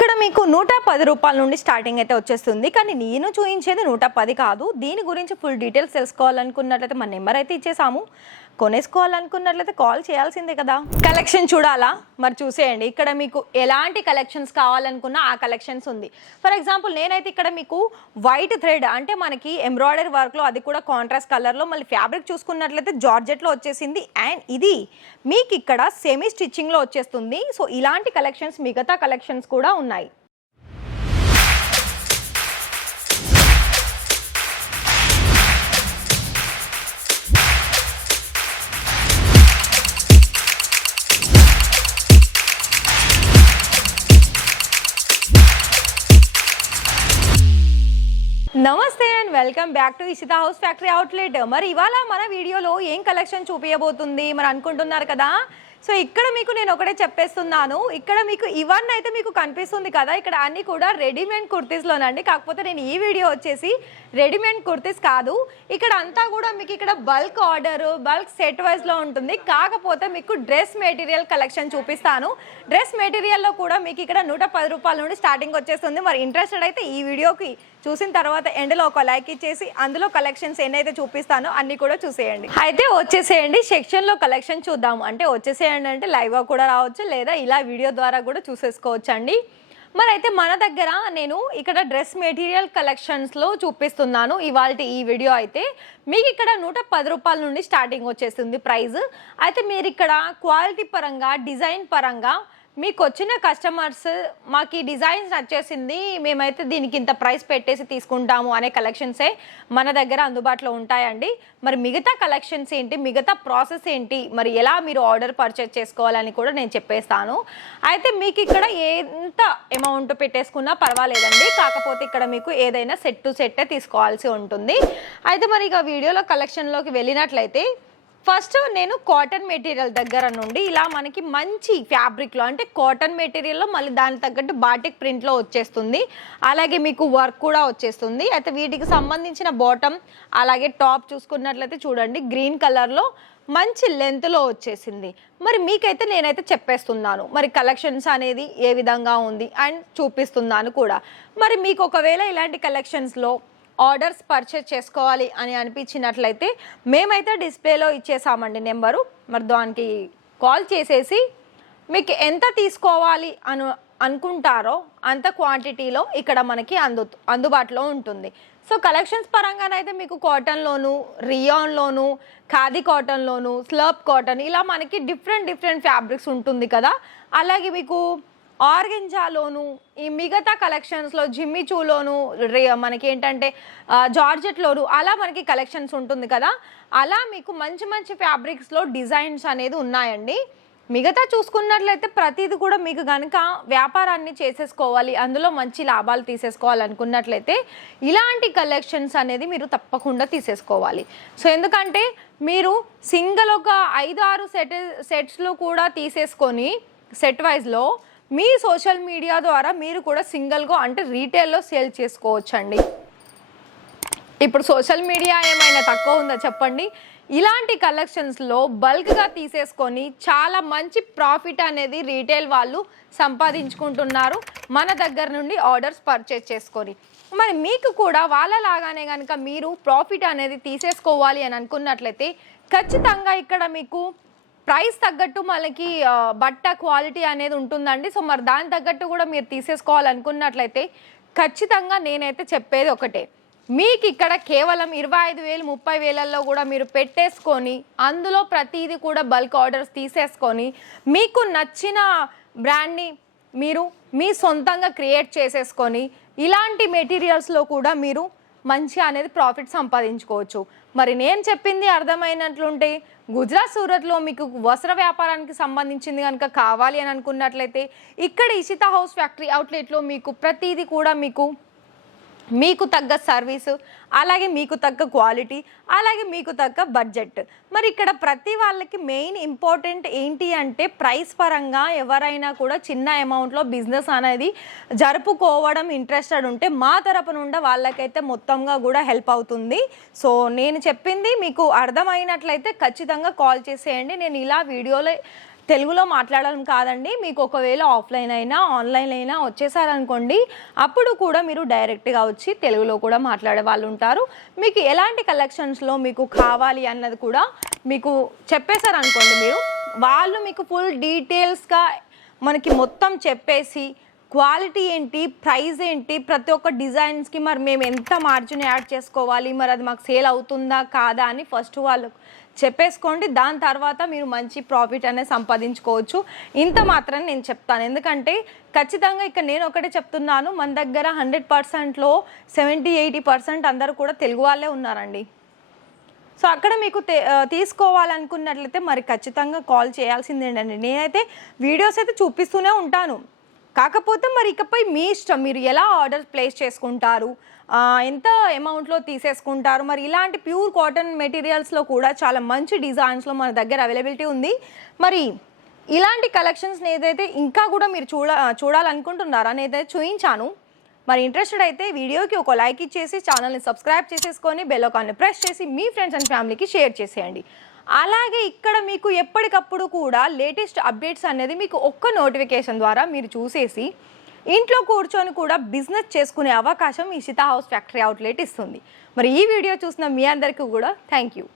ఇక్కడ మీకు 110 రూపాయల నుండి స్టార్టింగ్ అయితే వచ్చేస్తుంది. కానీ నేను చూయించేది 110 కాదు. దీని గురించి ఫుల్ డీటెయిల్స్ తెలుసుకోవాలనుకున్నట్లయితే మన నెంబర్ అయితే ఇచ్చేసాము. కొనేసుకోవాలనుకున్నట్లయితే కాల్ చేయాల్సిందే కదా. కలెక్షన్ చూడాలా మరి చూసేయండి. ఇక్కడ మీకు ఎలాంటి కలెక్షన్స్ కావాలనుకున్నా ఆ కలెక్షన్స్ ఉంది. ఫర్ ఎగ్జాంపుల్ నేనైతే ఇక్కడ మీకు వైట్ థ్రెడ్ అంటే మనకి ఎంబ్రాయిడరీ వర్క్లో అది కూడా కాంట్రాస్ట్ కలర్లో మళ్ళీ ఫ్యాబ్రిక్ చూసుకున్నట్లయితే జార్జెట్లో వచ్చేసింది. అండ్ ఇది మీకు ఇక్కడ సెమీ స్టిచ్చింగ్లో వచ్చేస్తుంది. సో ఇలాంటి కలెక్షన్స్ మిగతా కలెక్షన్స్ కూడా ఉన్నాయి. నమస్తే and welcome back to Ishita house factory outlet. మరి ఇవాళ మన వీడియోలో ఏం కలెక్షన్ చూపించబోతుంది మరి అనుకుంటున్నారు కదా. సో ఇక్కడ మీకు నేను ఒకటే చెప్పేస్తున్నాను. ఇక్కడ మీకు ఇవన్నీ అయితే మీకు కనిపిస్తుంది కదా, ఇక్కడ అన్నీ కూడా రెడీమేడ్ కుర్తీస్లోనండి. కాకపోతే నేను ఈ వీడియో వచ్చేసి రెడీమేడ్ కుర్తీస్ కాదు, ఇక్కడ అంతా కూడా మీకు ఇక్కడ బల్క్ ఆర్డర్ బల్క్ సెట్ వైజ్లో ఉంటుంది. కాకపోతే మీకు డ్రెస్ మెటీరియల్ కలెక్షన్ చూపిస్తాను. డ్రెస్ మెటీరియల్లో కూడా మీకు ఇక్కడ 110 రూపాయల నుండి స్టార్టింగ్ వచ్చేస్తుంది. మరి ఇంట్రెస్టెడ్ అయితే ఈ వీడియోకి చూసిన తర్వాత ఎండ్లో ఒక లైక్ ఇచ్చేసి అందులో కలెక్షన్స్ ఎన్నైతే చూపిస్తానో అన్ని కూడా చూసేయండి. అయితే వచ్చేసేయండి సెక్షన్లో కలెక్షన్ చూద్దాము. అంటే వచ్చేసేయండి అంటే లైవ్గా కూడా రావచ్చు, లేదా ఇలా వీడియో ద్వారా కూడా చూసేసుకోవచ్చు అండి. మరి అయితే మన దగ్గర నేను ఇక్కడ డ్రెస్ మెటీరియల్ కలెక్షన్స్లో చూపిస్తున్నాను ఇవాళ ఈ వీడియో. అయితే మీకు ఇక్కడ 110 రూపాయల నుండి స్టార్టింగ్ వచ్చేస్తుంది ప్రైస్. అయితే మీరు ఇక్కడ క్వాలిటీ పరంగా డిజైన్ పరంగా మీకు వచ్చిన కస్టమర్స్ మాకు ఈ డిజైన్స్ నచ్చేసింది, మేమైతే దీనికి ఇంత ప్రైస్ పెట్టేసి తీసుకుంటాము అనే కలెక్షన్సే మన దగ్గర అందుబాటులో ఉంటాయండి. మరి మిగతా కలెక్షన్స్ ఏంటి, మిగతా ప్రాసెస్ ఏంటి, మరి ఎలా మీరు ఆర్డర్ పర్చేస్ చేసుకోవాలని కూడా నేను చెప్పేస్తాను. అయితే మీకు ఇక్కడ ఎంత అమౌంట్ పెట్టేసుకున్నా పర్వాలేదండి. కాకపోతే ఇక్కడ మీకు ఏదైనా సెట్ టు సెట్టే తీసుకోవాల్సి ఉంటుంది. అయితే మరి ఇక వీడియోలో కలెక్షన్లోకి వెళ్ళినట్లయితే ఫస్ట్ నేను కాటన్ మెటీరియల్ దగ్గర నుండి ఇలా మనకి మంచి ఫ్యాబ్రిక్లో అంటే కాటన్ మెటీరియల్లో మళ్ళీ దానికి తగ్గట్టు బాటిక్ ప్రింట్లో వచ్చేస్తుంది. అలాగే మీకు వర్క్ కూడా వచ్చేస్తుంది. అయితే వీటికి సంబంధించిన బాటమ్ అలాగే టాప్ చూసుకున్నట్లయితే చూడండి గ్రీన్ కలర్లో మంచి లెంత్లో వచ్చేసింది. మరి మీకైతే నేనైతే చెప్పేస్తున్నాను మరి కలెక్షన్స్ అనేది ఏ విధంగా ఉంది అండ్ చూపిస్తున్నాను కూడా. మరి మీకు ఒకవేళ ఇలాంటి కలెక్షన్స్లో ఆర్డర్స్ పర్చేస్ చేసుకోవాలి అని అనిపించినట్లయితే మేమైతే డిస్ప్లేలో ఇచ్చేసామండి నెంబరు. మరి దానికి కాల్ చేసేసి మీకు ఎంత తీసుకోవాలి అనుకుంటారో అంత క్వాంటిటీలో ఇక్కడ మనకి అందుబాటులో ఉంటుంది. సో కలెక్షన్స్ పరంగానైతే మీకు కాటన్లోను రియాన్లోను ఖాదీ కాటన్లోను స్లర్ప్ కాటన్ ఇలా మనకి డిఫరెంట్ ఫ్యాబ్రిక్స్ ఉంటుంది కదా. అలాగే మీకు ఆర్గెంజాలోను ఈ మిగతా కలెక్షన్స్లో జిమ్మిచూలోను మనకి ఏంటంటే జార్జెట్లోను అలా మనకి కలెక్షన్స్ ఉంటుంది కదా. అలా మీకు మంచి ఫ్యాబ్రిక్స్లో డిజైన్స్ అనేది ఉన్నాయండి. మిగతా చూసుకున్నట్లయితే ప్రతిదీ కూడా మీకు కనుక వ్యాపారాన్ని చేసేసుకోవాలి, అందులో మంచి లాభాలు తీసేసుకోవాలనుకున్నట్లయితే ఇలాంటి కలెక్షన్స్ అనేది మీరు తప్పకుండా తీసేసుకోవాలి. సో ఎందుకంటే మీరు సింగిల్ ఒక 5-6 సెట్స్లో కూడా తీసేసుకొని సెట్ వైజ్లో మీ సోషల్ మీడియా ద్వారా మీరు కూడా సింగిల్గా అంటే రీటైల్లో సేల్ చేసుకోవచ్చండి. ఇప్పుడు సోషల్ మీడియా ఏమైనా తక్కువ ఉందా చెప్పండి. ఇలాంటి కలెక్షన్స్లో బల్క్గా తీసేసుకొని చాలా మంచి ప్రాఫిట్ అనేది రీటైల్ వాళ్ళు సంపాదించుకుంటున్నారు మన దగ్గర నుండి ఆర్డర్స్ పర్చేస్ చేసుకొని. మరి మీకు కూడా వాళ్ళలాగానే కనుక మీరు ప్రాఫిట్ అనేది తీసేసుకోవాలి అని అనుకున్నట్లయితే ఖచ్చితంగా ఇక్కడ మీకు ప్రైస్ తగ్గట్టు మనకి బట్ట క్వాలిటీ అనేది ఉంటుందండి. సో మరి దాని తగ్గట్టు కూడా మీరు తీసేసుకోవాలనుకున్నట్లయితే ఖచ్చితంగా నేనైతే చెప్పేది ఒకటే, మీకు ఇక్కడ కేవలం 25,000 30,000లో కూడా మీరు పెట్టేసుకొని అందులో ప్రతిదీ కూడా బల్క్ ఆర్డర్స్ తీసేసుకొని మీకు నచ్చిన బ్రాండ్ని మీరు మీ సొంతంగా క్రియేట్ చేసేసుకొని ఇలాంటి మెటీరియల్స్లో కూడా మీరు మంచి అనేది ప్రాఫిట్ సంపాదించుకోవచ్చు. మరి నేను చెప్పింది అర్థమైనట్లుంటే గుజరాత్ సూరత్లో మీకు వస్త్ర వ్యాపారానికి సంబంధించింది కనుక కావాలి అని అనుకున్నట్లయితే ఇక్కడ ఇషితా హౌస్ ఫ్యాక్టరీ అవుట్లెట్లో మీకు ప్రతిదీ కూడా మీకు తగ్గ సర్వీసు అలాగే మీకు తగ్గ క్వాలిటీ అలాగే మీకు తగ్గ బడ్జెట్. మరి ఇక్కడ ప్రతి వాళ్ళకి మెయిన్ ఇంపార్టెంట్ ఏంటి అంటే ప్రైస్ పరంగా ఎవరైనా కూడా చిన్న అమౌంట్లో బిజినెస్ అనేది జరుపుకోవడం ఇంట్రెస్టెడ్ ఉంటే మా తరపు నుండి వాళ్ళకైతే మొత్తంగా కూడా హెల్ప్ అవుతుంది. సో నేను చెప్పింది మీకు అర్థమైనట్లయితే ఖచ్చితంగా కాల్ చేసేయండి. నేను ఇలా వీడియోలో తెలుగులో మాట్లాడడం కాదండి, మీకు ఒకవేళ ఆఫ్లైన్ అయినా ఆన్లైన్ అయినా వచ్చేసారనుకోండి, అప్పుడు కూడా మీరు డైరెక్ట్గా వచ్చి తెలుగులో కూడా మాట్లాడే వాళ్ళు ఉంటారు. మీకు ఎలాంటి కలెక్షన్స్లో మీకు కావాలి అన్నది కూడా మీకు చెప్పేశారనుకోండి, వాళ్ళు మీకు ఫుల్ డీటెయిల్స్గా మనకి మొత్తం చెప్పేసి క్వాలిటీ ఏంటి, ప్రైస్ ఏంటి, ప్రతి ఒక్క డిజైన్స్కి మరి మేము ఎంత మార్జిన్ యాడ్ చేసుకోవాలి, మరి అది మాకు సేల్ అవుతుందా కాదా అని ఫస్ట్ వాళ్ళు చెప్పేసుకోండి. దాని తర్వాత మీరు మంచి ప్రాఫిట్ అనేది సంపాదించుకోవచ్చు. ఇంత మాత్రం నేను చెప్తాను, ఎందుకంటే ఖచ్చితంగా ఇక్కడ నేను ఒకటే చెప్తున్నాను, మన దగ్గర 100%లో 70-80% అందరూ కూడా తెలుగు వాళ్ళే ఉన్నారండి. సో అక్కడ మీకు తీసుకోవాలనుకున్నట్లయితే మరి ఖచ్చితంగా కాల్ చేయాల్సిందేనండి. నేనైతే వీడియోస్ అయితే చూపిస్తూనే ఉంటాను, కాకపోతే మరి ఇకపై మీ ఇష్టం, మీరు ఎలా ఆర్డర్ ప్లేస్ చేసుకుంటారు, ఎంత అమౌంట్లో తీసేసుకుంటారు. మరి ఇలాంటి ప్యూర్ కాటన్ మెటీరియల్స్లో కూడా చాలా మంచి డిజైన్స్లో మన దగ్గర అవైలబిలిటీ ఉంది. మరి ఇలాంటి కలెక్షన్స్ ఏదైతే ఇంకా కూడా మీరు చూడాలనుకుంటున్నారా, నేనైతే చూపించాను. మరి ఇంట్రెస్టెడ్ అయితే వీడియోకి ఒక లైక్ ఇచ్చేసి ఛానల్ని సబ్స్క్రైబ్ చేసేసుకొని బెల్ ఐకాన్ని ప్రెస్ చేసి మీ ఫ్రెండ్స్ అండ్ ఫ్యామిలీకి షేర్ చేసేయండి. అలాగే ఇక్కడ మీకు ఎప్పటికప్పుడు కూడా లేటెస్ట్ అప్డేట్స్ అనేది మీకు ఒక్క నోటిఫికేషన్ ద్వారా మీరు చూసేసి ఇంట్లో కూర్చొని కూడా బిజినెస్ చేసుకునే అవకాశం ఈ ఇషితా హౌస్ ఫ్యాక్టరీ అవుట్లెట్ ఇస్తుంది. మరి ఈ వీడియో చూసిన మీ అందరికీ కూడా థ్యాంక్ యూ.